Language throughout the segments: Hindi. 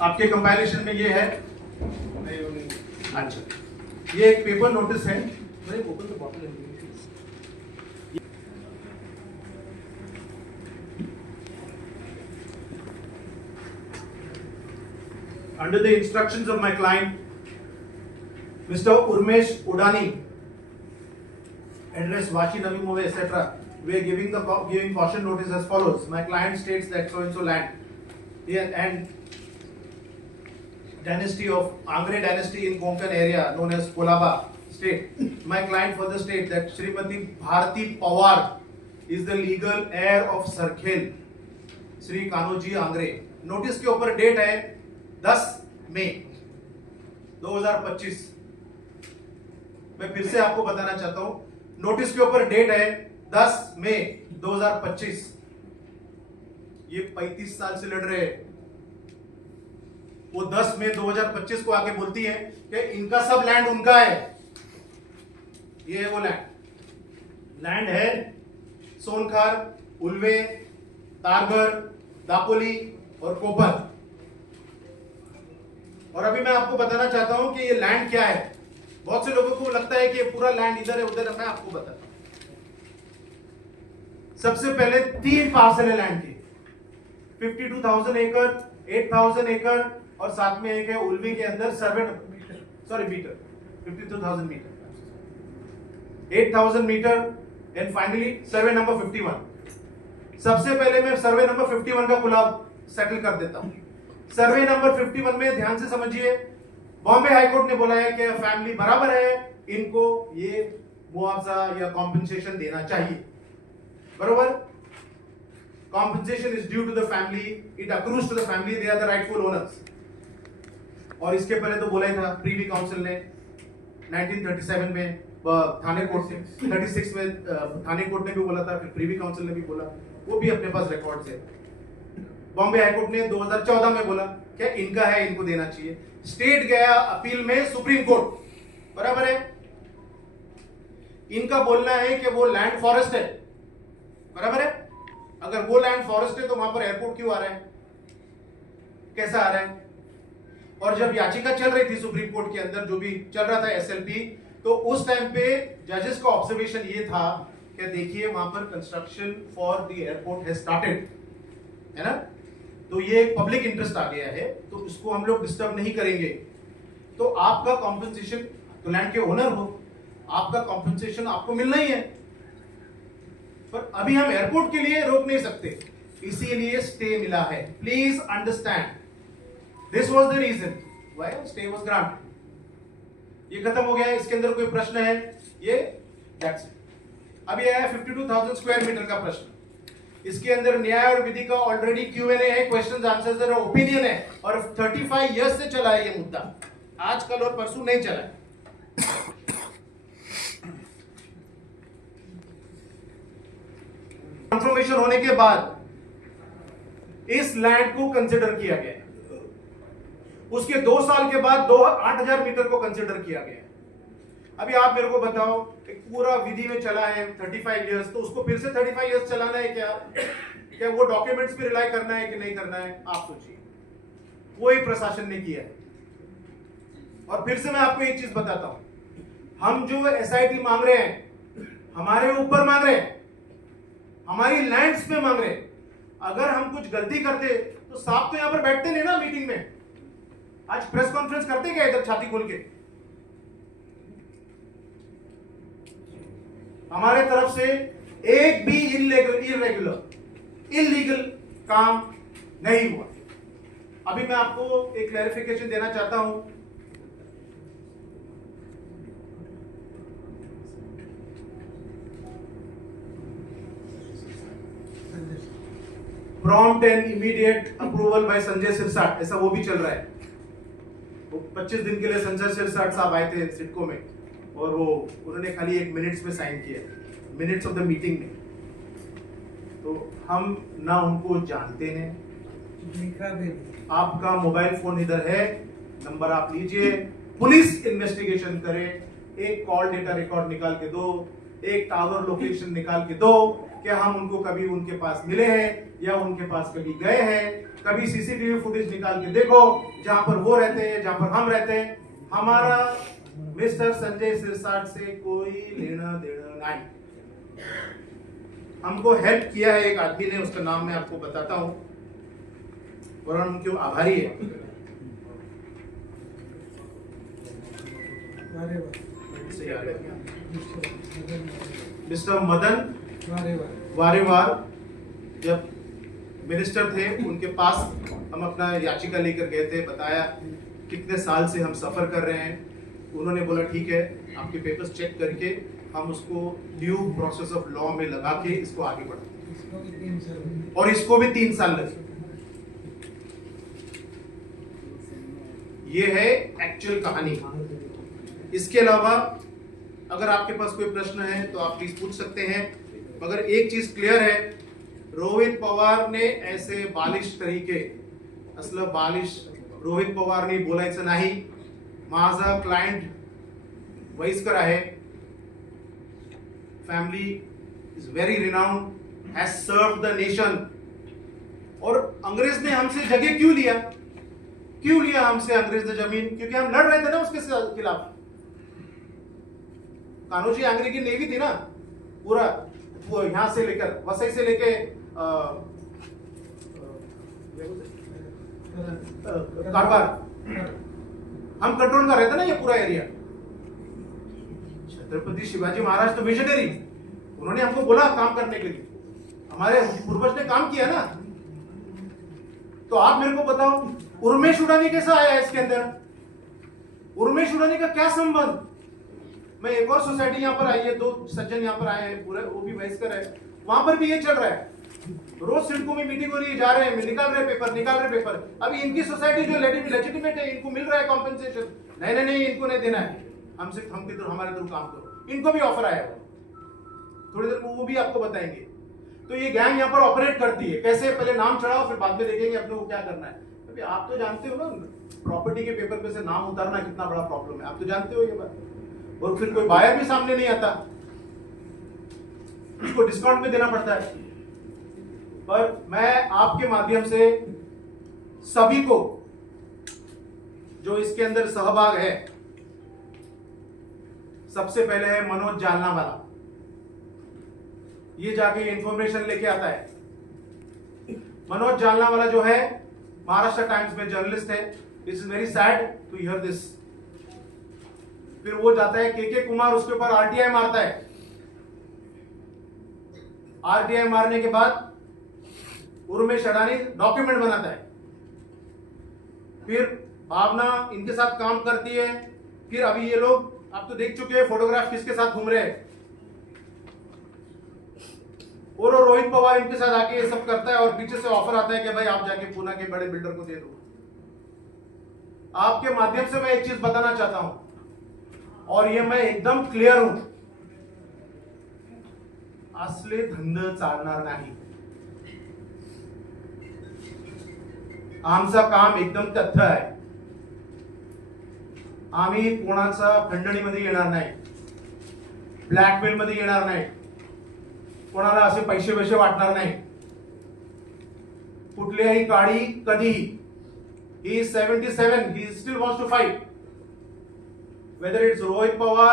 आपके कंपाइलेशन में ये है। अच्छा, ये एक पेपर नोटिस है। Under the instructions of my client, Mr. Urmesh Udani, address Vashi Navi Move, etc. We are giving caution notice as follows. My client states that so and so land here and dynasty of Angre dynasty in Konkan area known as Kolaba state. My client further states that Srimati Bharati Pawar is the legal heir of Sarkhel Sri Kanoji Angre. Notice के ऊपर डेट है 10 मई 2025। मैं फिर से आपको बताना चाहता हूं, नोटिस के ऊपर डेट है 10 मई 2025। ये 35 साल से लड़ रहे हैं। वो 10 मई 2025 को आके बोलती है कि इनका सब लैंड उनका है। ये है वो लैंड है सोनखार, उल्वे, तारघर, दापोली और कोपर। और अभी मैं आपको बताना चाहता हूं कि ये लैंड क्या है। बहुत से लोगों को लगता है कि ये पूरा लैंड इधर है उधर है। मैं आपको बताता हूं। सबसे पहले 3 पार्सल है लैंड के, 52,000 एकड़, 8,000 एकड़ और साथ में एक है उल्वी के अंदर metre 52,000 metre, 8,000 metre and finally survey number 51। सबसे पहले मैं सर्वे नंबर 51 का खुला सेटल कर देता हूं। सर्वे नंबर 51 में ध्यान से समझिए, बॉम्बे हाईकोर्ट ने बोला है कि फैमिली बराबर है, इनको ये मुआवजा या कॉम्पेंसेशन देना चाहिए। बराबर, compensation is due to the family, it accrues to the family, they are the rightful owners. और इसके पहले तो बोला ही था प्रीवी काउंसिल ने 1937 में थाने कोर्ट ने 36 में थाने कोर्ट ने भी बोला था, फिर प्रीवी काउंसिल ने भी बोला, वो भी अपने पास रिकॉर्ड्स है। बॉम्बे हाईकोर्ट ने 2014 में बोला कि इनका है, इनको देना चाहिए। स्टेट गया अपील में सुप्रीम कोर्ट, बराबर है। इनका बोलना है कि वो लैंड फॉरेस्ट है, बराबर है। अगर वो लैंड फॉरेस्ट है तो वहां पर एयरपोर्ट क्यों आ रहा है, कैसा आ रहा है? और जब याचिका चल रही थी सुप्रीम कोर्ट के अंदर, जो भी चल रहा था एसएलपी, तो उस टाइम पे जजेस का ऑब्जर्वेशन ये था कि देखिए वहां पर construction for the airport has started, है ना। तो ये पब्लिक इंटरेस्ट आ गया है, तो इसको हम लोग डिस्टर्ब नहीं करेंगे। तो आपका कॉम्पेंसेशन, तो लैंड के ओनर हो, आपका कॉम्पेंसेशन आपको मिलना ही है। पर अभी हम एयरपोर्ट के लिए रोक नहीं सकते, इसीलिए स्टे मिला है। Please understand, this was the reason why stay was granted. ये खत्म हो गया है। इसके अंदर कोई प्रश्न है? ये दैट्स इट। अब ये है 52,000 स्क्वायर मीटर का प्रश्न। इसके अंदर न्याय और विधि का ऑलरेडी Q&A है, क्वेश्चंस आंसर्स है, ओपिनियन है, और 35 इयर्स से चला है ये मुद्दा, आज कल और परसों नहीं चला है। कंफर्मेशन होने के बाद इस लैंड को कंसिडर किया गया। उसके 2 साल के बाद 8,000 मीटर को कंसिडर किया गया। अभी आप मेरे को बताओ, एक पूरा विधि में चला है 35 इयर्स, तो उसको फिर से 35 इयर्स चलाना है क्या वो डॉक्यूमेंट्स पे रिलाई करना है कि नहीं करना है? आप सोचिए। वही प्रशासन ने किया है। और फिर से मैं आपको एक चीज बताता हूं, हम जो एसआईटी मांग रहे हैं, हमारे ऊपर मांग रहे हैं, हमारी लैंड्स पे मांग रहे हैं। अगर हम कुछ गलती करते तो साहब तो यहां पर बैठते नहीं ना मीटिंग में। आज प्रेस कॉन्फ्रेंस करते क्या इधर छाती खोल के? हमारे तरफ से एक भी इलीगल काम नहीं हुआ। अभी मैं आपको एक क्लैरिफिकेशन देना चाहता हूं। Prompt and immediate approval bye Sanjay Sirsat, ऐसा वो भी चल रहा है। वो 25 दिन के लिए संजय सिरसाट साहब आए थे सिडको में, और वो उन्होंने खाली 1 मिनट्स में साइन किया, मिनट्स ऑफ द मीटिंग में। तो हम ना उनको जानते हैं। आपका मोबाइल फोन इधर है, नंबर आप लीजिए, पुलिस इन्वेस्टिगेशन करे, एक कॉल डेटा रिकॉर्ड निकाल के दो, एक टावर लोकेशन निकाल के दो, कि हम उनको कभी उनके पास मिले हैं या उनके पास कभी गए हैं। कभी सीसीटीवी फुटेज निकाल के देखो जहां पर वो रहते हैं, जहां पर हम रहते हैं। हमारा मिस्टर संजय सिरसाट से कोई लेना देना नहीं। हमको हेल्प किया है एक आदमी ने, उसका नाम मैं आपको बताता हूं और हम क्यों आभारी है। मिस्टर मदन वारेवार जब मिनिस्टर थे उनके पास हम अपना याचिका लेकर गए थे, बताया कितने साल से हम सफर कर रहे हैं। उन्होंने बोला ठीक है, आपके पेपर्स चेक करके हम उसको ड्यू प्रोसेस ऑफ लॉ में लगा के इसको आगे बढ़ाएंगे, और इसको भी 3 साल लगे। ये है एक्चुअल कहानी। इसके अलावा अगर आपके पास कोई प्रश्न है तो आप प्लीज पूछ सकते हैं, मगर एक चीज क्लियर है, रोहित पवार ने ऐसे बालिश तरीके, असलं बालिश रोहित पवारने बोलायचं नाही। माझा क्लायंट वयस्कर आहे, family is very renowned, has served the nation. और अंग्रेज ने हमसे जगह क्यों लिया? क्यों लिया हमसे अंग्रेज ने जमीन? क्योंकि हम लड़ रहे थे ना उसके खिलाफ। कान्होजी आंग्रे की नेवी थी ना, पूरा वो यहां से लेकर वसई से लेके कारवार हम कंट्रोल कर रहे थे ना ये पूरा एरिया। छत्रपति शिवाजी महाराज तो विजनरी, उन्होंने हमको बोला काम करने के लिए, हमारे पूर्वज ने काम किया ना। तो आप मेरे को बताओ, उर्मेश उड़ानी कैसा आया इसके अंदर? उर्मेश उड़ानी का क्या संबंध? मैं एक और सोसाइटी यहाँ पर आई है, 2 सज्जन यहाँ पर आए हैं, पूरे वो भी वयस्कर है, वहां पर भी ये चल रहा है। रोज सिडको में मीटिंग हो रही है, जा रहे हैं, निकाल रहे पेपर। अभी इनकी सोसाइटी जो लेजिटिमेट है, इनको मिल रहा है कॉम्पेंसेशन। नहीं, इनको नहीं देना है, हमसे हमारे थ्रू काम करो। इनको भी ऑफर आया है, थोड़ी देर में वो भी आपको बताएंगे। तो ये गैंग यहाँ पर ऑपरेट करती है कैसे? पहले नाम चढ़ाओ, फिर बाद में देखेंगे अपने को क्या करना है। अभी आप तो जानते हो ना, प्रॉपर्टी के पेपर पे से नाम उतारना कितना बड़ा प्रॉब्लम है, आप तो जानते हो ये बात। और फिर कोई बायर भी सामने नहीं आता, उसको डिस्काउंट में देना पड़ता है। पर मैं आपके माध्यम से सभी को जो इसके अंदर सहभाग है, सबसे पहले है मनोज जालना वाला, ये जाके इंफॉर्मेशन लेके आता है। मनोज जालना वाला जो है महाराष्ट्र टाइम्स में जर्नलिस्ट है। This is very sad to hear this. फिर वो जाता है के कुमार, उसके ऊपर आरटीआई मारता है। आरटीआई मारने के बाद उर्मेश अडानी डॉक्यूमेंट बनाता है। फिर भावना इनके साथ काम करती है। फिर अभी ये लोग आप तो देख चुके हैं फोटोग्राफ किसके साथ घूम रहे हैं, और रोहित पवार इनके साथ आके ये सब करता है। और पीछे से ऑफर आता है कि भाई आप जाके पूना के बड़े बिल्डर को दे दो। आपके माध्यम से मैं एक चीज बताना चाहता हूं, और ये मैं एकदम क्लियर हूं, असले धंद चालणार नाही। आमचं काम एकदम तथ्य आहे। आम्ही कोणाचा खंडणीमध्ये येणार नाही, ब्लॅकमेल मध्ये येणार नाही, कोणाला असे पैसे वाटणार नाही, कुठल्याही काळी कधीही। He is 77, he still wants to fight. Whether it's Rohit Pawar,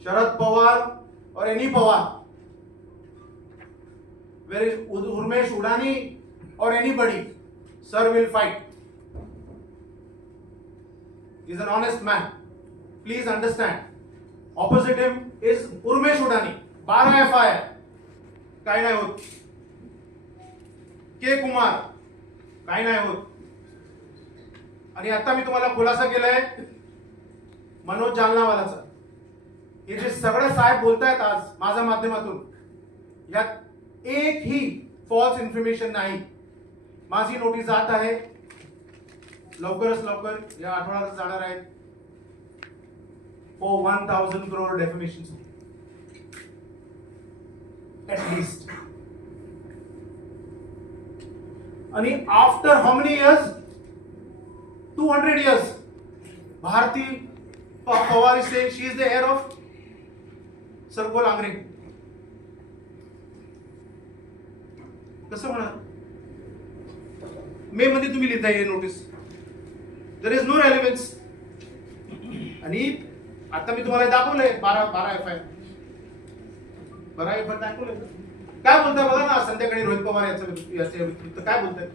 Sharad Pawar or any Pawar, whether it's Urmesh Udani or anybody, sir will fight. He's an honest man. Please understand. Opposite him is Urmesh Udani. 12 FIR. काही नाही होत. के कुमार काही नाही होत. आणि आता मी तुम्हाला खुलासा केलाय मनोज जालनावालाचा। हे जे सगळे साहेब बोलतायत आज माझ्या माध्यमातून, यात एक ही फॉल्स इन्फॉर्मेशन नाही। माझी नोटीस जात आहे, लवकरच लवकर या आठवड्यात जाणार आहे for 1000 crore defamation at least. आणि after how many years? 200 years. Bharati Pawar is saying she is the heir of Sargol Angre. कसं म्हणा? मे मध्ये तुम्ही लिहिताय हे notice, there is no relevance. आणि आता मी तुम्हाला दाखवलंय 12 एफ आय 12 एफ आय दाखवलंय. काय बोलताय बघा ना संध्याकाळी रोहित पवार याच्या व्यतिरिक्त काय बोलताय.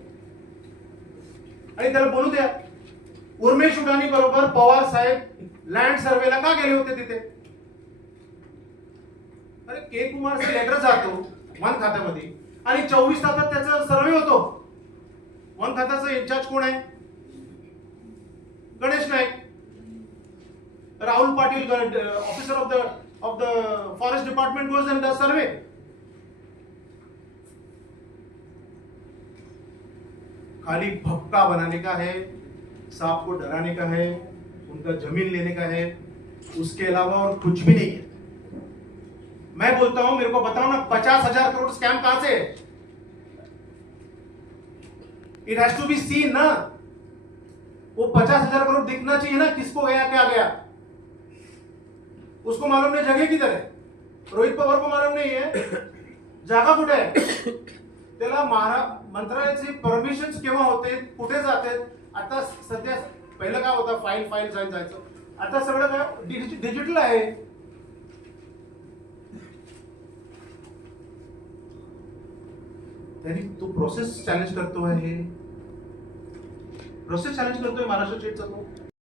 आणि त्याला बोलू द्या. उर्मेश उडानी बरोबर पवार साहेब लँड सर्वेला का गेले होते तिथे? अरे के कुमारचं लेटर जातो वन खात्यामध्ये आणि 24 तासात त्याचा सर्वे होतो. वन खात्याचं इन्चार्ज कोण आहे? Ganesh Naik. Rahul Patil officer of the forest department goes and does survey. खाली भपका बनाने का है, सांप को डराने का है, उनका जमीन लेने का है, उसके अलावा और कुछ भी नहीं है. मैं बोलता हूं मेरे को बताओ ना 50,000 करोड़ स्कैम कहां से है? It has to be seen ना. वो 50,000 करोड़ दिखना चाहिए ना, किसको गया क्या गया. उसको मालूम नहीं जगह किधर है. रोहित पवार को मालूम नहीं है जागा कुठे आहे. त्याला मंत्रालयाचे परमिशन केव्हा होते, कुठे जाते. आता सध्या पहिलं काय होतं, फाईल जायचं. आता सगळं काय डिजिटल आहे. तरी तो प्रोसेस चॅलेंज करतोय, हे प्रोसेस चॅलेंज करतोय महाराष्ट्र स्टेटचा तो.